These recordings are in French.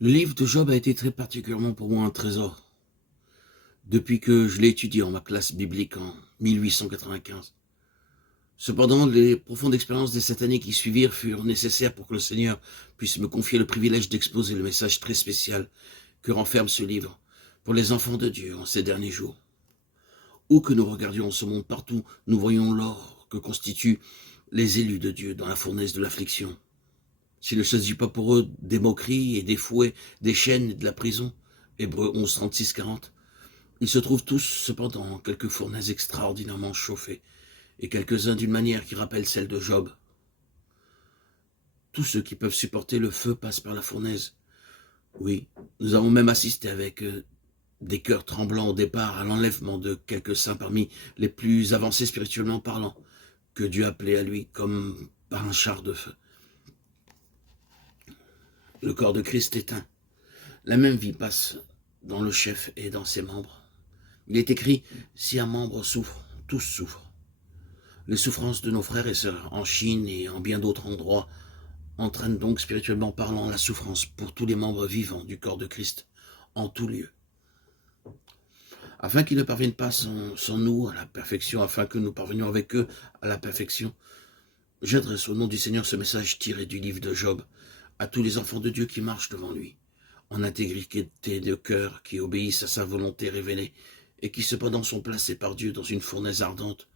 Le livre de Job a été très particulièrement pour moi un trésor, depuis que je l'ai étudié en ma classe biblique en 1895. Cependant, les profondes expériences des 7 années qui suivirent furent nécessaires pour que le Seigneur puisse me confier le privilège d'exposer le message très spécial que renferme ce livre pour les enfants de Dieu en ces derniers jours. Où que nous regardions ce monde, partout, nous voyons l'or que constituent les élus de Dieu dans la fournaise de l'affliction. S'il ne s'agit pas pour eux des moqueries et des fouets, des chaînes et de la prison, Hébreux 11, 36, 40, ils se trouvent tous cependant en quelques fournaises extraordinairement chauffées, et quelques-uns d'une manière qui rappelle celle de Job. Tous ceux qui peuvent supporter le feu passent par la fournaise. Oui, nous avons même assisté avec des cœurs tremblants au départ à l'enlèvement de quelques saints parmi les plus avancés spirituellement parlant, que Dieu appelait à lui comme par un char de feu. Le corps de Christ éteint. La même vie passe dans le chef et dans ses membres. Il est écrit, si un membre souffre, tous souffrent. Les souffrances de nos frères et sœurs en Chine et en bien d'autres endroits entraînent donc spirituellement parlant la souffrance pour tous les membres vivants du corps de Christ, en tout lieu. Afin qu'ils ne parviennent pas sans nous à la perfection, afin que nous parvenions avec eux à la perfection, j'adresse au nom du Seigneur ce message tiré du livre de Job à tous les enfants de Dieu qui marchent devant lui, en intégrité de cœur, qui obéissent à sa volonté révélée et qui cependant sont placés par Dieu dans une fournaise ardente,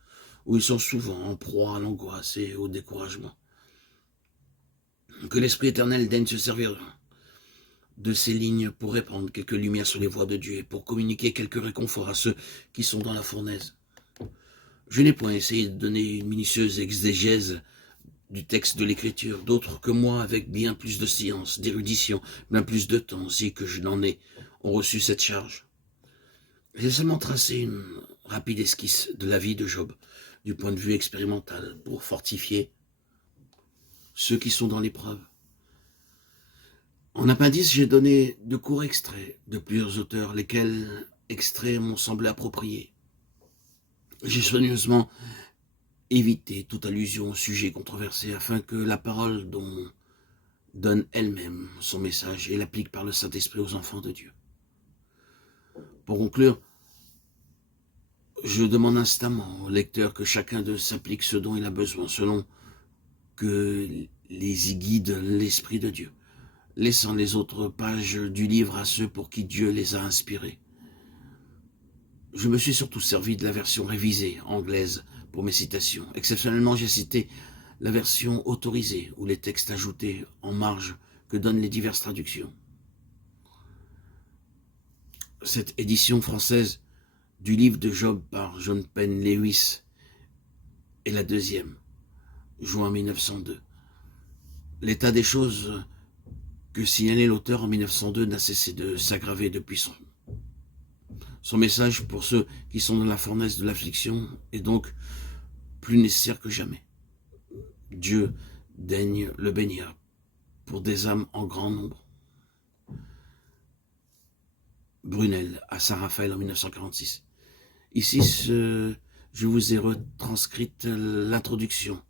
où ils sont souvent en proie à l'angoisse et au découragement. Que l'Esprit éternel daigne se servir de ces lignes pour répandre quelques lumières sur les voies de Dieu et pour communiquer quelques réconforts à ceux qui sont dans la fournaise. Je n'ai point essayé de donner une minutieuse exégèse du texte de l'Écriture, d'autres que moi, avec bien plus de science, d'érudition, bien plus de temps, si que je n'en ai, ont reçu cette charge. J'ai seulement tracé une rapide esquisse de la vie de Job, du point de vue expérimental, pour fortifier ceux qui sont dans l'épreuve. En appendice, j'ai donné de courts extraits de plusieurs auteurs, lesquels extraits m'ont semblé appropriés. J'ai soigneusement évité toute allusion au sujet controversé, afin que la parole donne elle-même son message et l'applique par le Saint-Esprit aux enfants de Dieu. Pour conclure, je demande instamment au lecteur que chacun d'eux s'applique ce dont il a besoin, selon que les y guide l'Esprit de Dieu, laissant les autres pages du livre à ceux pour qui Dieu les a inspirés. Je me suis surtout servi de la version révisée, anglaise, pour mes citations. Exceptionnellement, j'ai cité la version autorisée, ou les textes ajoutés en marge que donnent les diverses traductions. Cette édition française du livre de Job par John Penn Lewis est la deuxième, juin 1902. L'état des choses que signalait l'auteur en 1902 n'a cessé de s'aggraver depuis son message pour ceux qui sont dans la fournaise de l'affliction est donc plus nécessaire que jamais. Dieu daigne le bénir pour des âmes en grand nombre. Brunel à Saint-Raphaël en 1946. Ici, je vous ai retranscrite l'introduction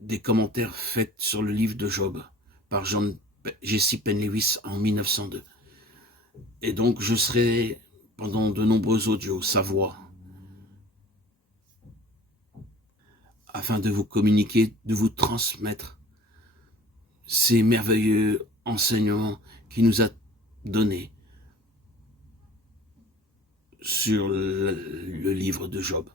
des commentaires faits sur le livre de Job par Jesse Penn Lewis en 1902. Et donc, je serai, pendant de nombreux audios, sa voix, afin de vous communiquer, de vous transmettre ces merveilleux enseignements qu'il nous a donnés sur le livre de Job.